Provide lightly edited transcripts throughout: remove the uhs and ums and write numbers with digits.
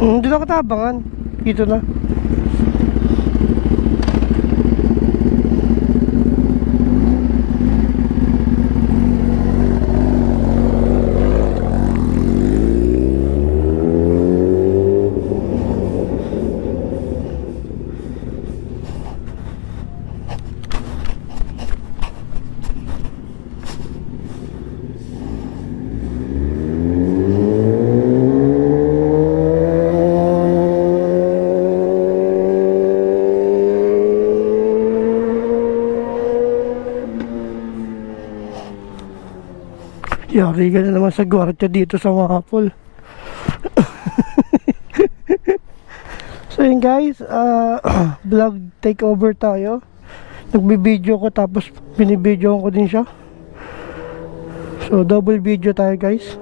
Hindi na katabangan. Dito na. Yari ka na naman sa gwardiya dito sa Mapol. So yun guys, vlog takeover tayo. Nagbibideo ko tapos binibideo ko din siya. So double video tayo guys.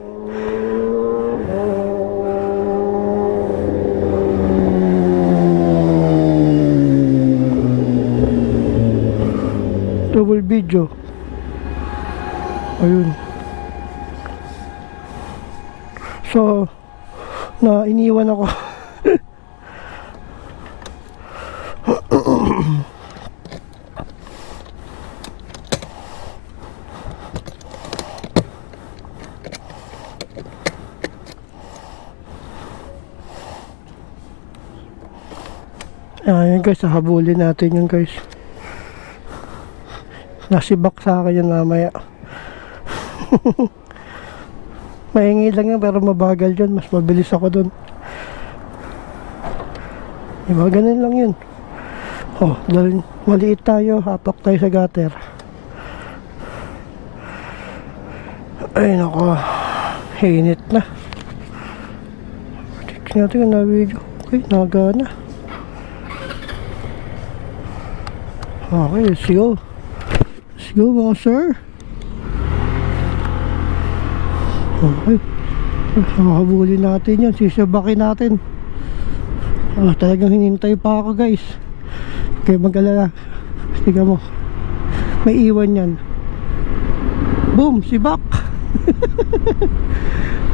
Double video. Ayun. So, iniwan ako. Ayan guys, habulin natin yun guys. Nasibak sa akin yan mamaya. Mahingi lang yan pero mabagal yun. Mas mabilis ako dun. Diba ganun lang yun. Oh, dahil maliit tayo, hapak tayo sa gutter. Ay nako, hinit na. Tignan natin yung na-video. Okay, nagana. Okay, let's go. Let's go mga sir. Okay, habulin natin yan, sisabakin natin. Talagang hinintay pa ako guys. Kaya mag-alala. Tiga mo, may iwan yan. Boom, sibak.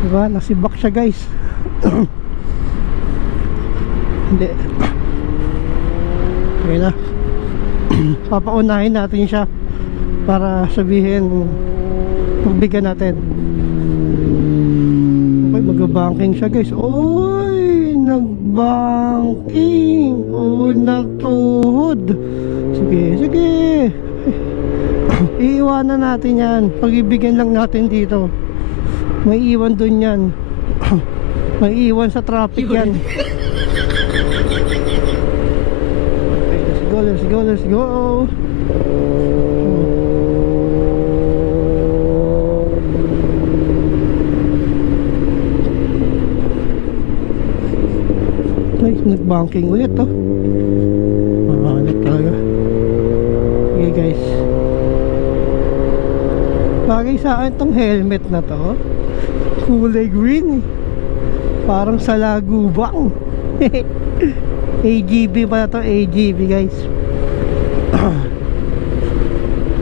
Diba, nasibak siya guys. Hindi. Okay na. Papaunahin natin siya para sabihin pagbigyan natin. Okay, mag-banking siya guys. Oy, nag-banking. Unang tuhod. Sige, sige. Iiwanan natin yan. Pag-ibigyan lang natin dito. May iwan dun yan. May iwan sa traffic yan. Okay, let's go, let's go, let's go. Nag-banking ulit to. Mahanap talaga. Okay guys, bagay sa akin tong helmet na to. Kulay green. Parang sa lagubang. AGB pala to, AGB guys.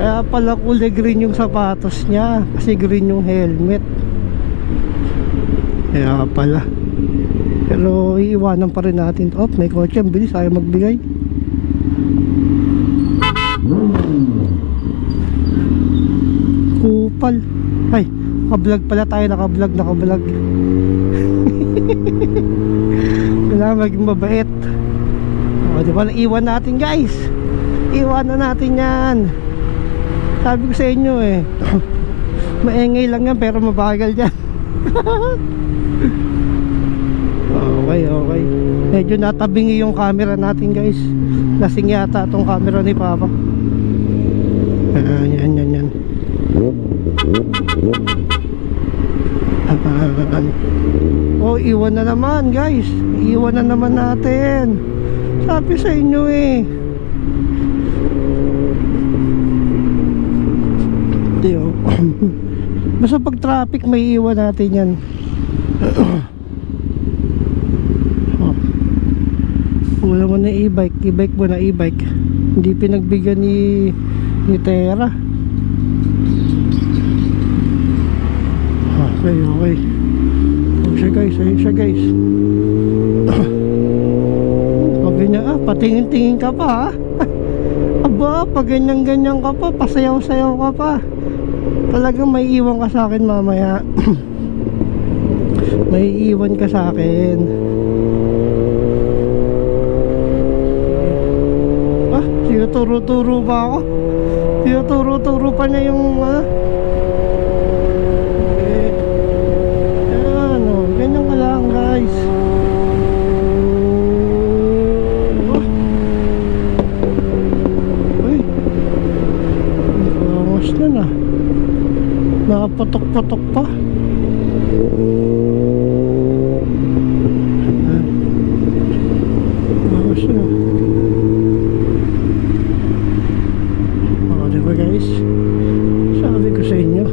Kaya pala kulay green yung sapatos niya, kasi green yung helmet. Kaya pala. Pero iiwanan pa rin natin. Oh, may kotse, ang bilis, ayaw magbigay. Kupal. Ay, naka-vlog pala tayo, naka-vlog. Kailangan maging mabait. O, diba, naiwan natin guys. Iwanan natin yan. Sabi ko sa inyo eh. Maengay lang yan pero mabagal yan. Okay, okay. Medyo natabingi yung camera natin guys. Lasing yata itong camera ni Papa. Yan. Oh, iwan na naman guys. Iwan na naman natin. Sabi sa inyo eh. Basta pag traffic may iwan natin yan. Wala mo na e-bike. E-bike mo na e-bike. Hindi pinagbigyan ni Tera. Okay. Ayun siya guys. Pag ganyan, patingin-tingin ka pa, ha? Aba, pag ganyan-ganyan ka pa, pasayaw-sayaw ka pa. Talagang may iwan ka sa akin mamaya. May iwan ka sa akin. Tinuturo-turo pa ako. Tinuturo-turo pa niya yung yan, ganyan ka lang, guys. Uy, angas na na. Nakapatok-patok pa. Angas na. Diba guys, sabi ko sa inyo.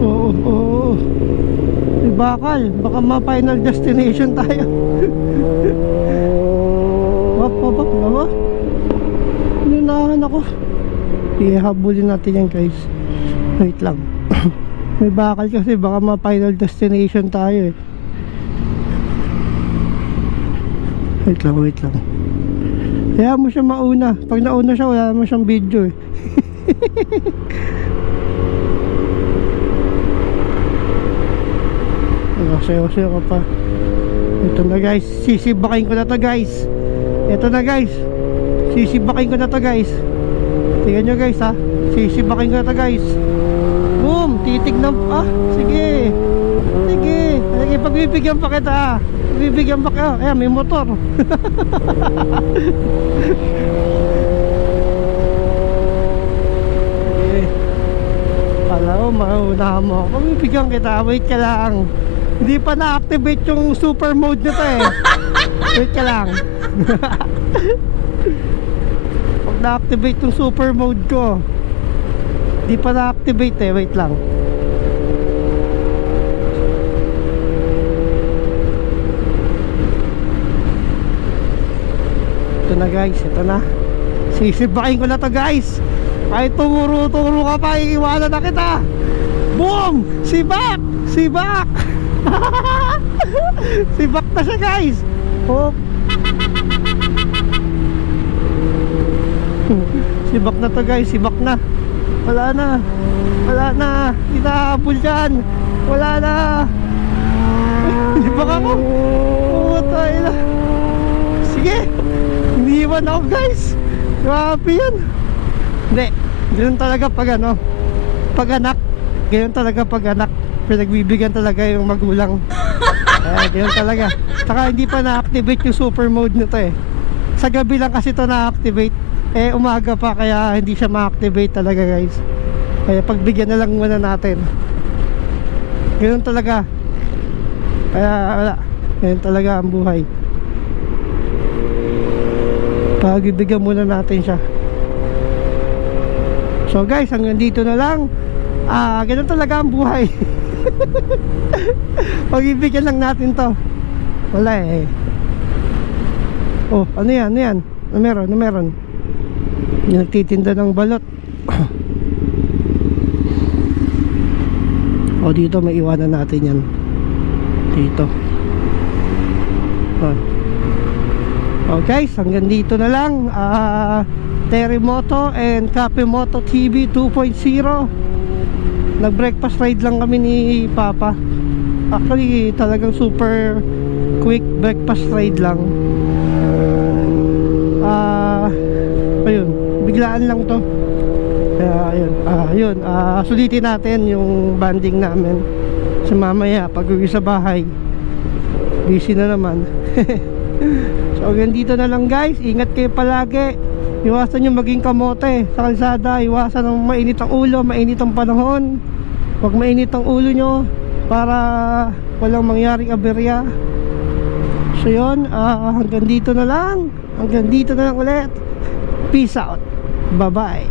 Oo, bakal, baka ma-final destination tayo. Wap, nunahan ako. Ihabulin natin yan guys. Wait lang. May bakal kasi baka ma-final destination tayo eh. Wait lang. Kaya mo siya mauna. Pag nauna siya, wala naman siyang video eh. Sayo-sayo ka pa. Ito na guys, sisibakin ko na to guys. Ito na guys, sisibakin ko na to guys. Tingnan nyo guys ha, sisibakin ko na to guys. Boom, titignan pa. Sige, pagbibigyan pa kita. Pagbibigyan pa ka. Ayan, may motor. Kala ko maunahan mo. Pagbibigyan kita. Wait ka lang. Hindi pa na-activate yung super mode nito eh. Wait ka lang. Pag na-activate yung super mode ko, di pa na-activate eh, wait lang. Ito na guys, ito na. Sisibakin ko na to guys. Kahit tumuro-turo ka pa, iiwanan na kita. Boom! Sibak! Sibak na siya guys. Oh. Sibak na to guys, sibak na. Wala na, hinahabol dyan. Wala na. Sibak ako. Oo, tayo na. Sige, iniwan ako guys. Grabe yan. Hindi, ganun talaga pag pag anak. Ganun talaga pag anak. Pinagbibigyan talaga yung magulang. Ganun talaga. Saka hindi pa na-activate yung super mode nito eh. Sa gabi lang kasi ito na-activate. Umaga pa kaya hindi siya ma-activate talaga guys. Kaya pagbigyan na lang muna natin. Ganun talaga. Kaya wala. Ganun talaga ang buhay. Pagbibigyan muna natin siya. So guys, hanggang dito na lang. Ganun talaga ang buhay. Pagbibigyan lang natin to. Wala eh. Oh, ano yan? Ano meron? Yung nagtitinda ng balot. O dito may iwanan natin yan. Dito. O guys, hanggang dito na lang. Terremoto and Capemoto TV 2.0. Nag-breakfast ride lang kami ni Papa. Actually talagang super quick breakfast ride lang. Ayun, biglaan lang to. Kaya ayun, sulitin natin yung banding namin. Sa mamaya pag uwi sa bahay, busy na naman. So hanggang dito na lang guys. Ingat kayo palagi. Iwasan nyo maging kamote sa kalsada. Iwasan ng mainit ang ulo, mainit ang panahon. Huwag mainit ang ulo nyo para walang mangyaring aberya. So yun, hanggang dito na lang. Hanggang dito na lang ulit. Peace out. Bye bye.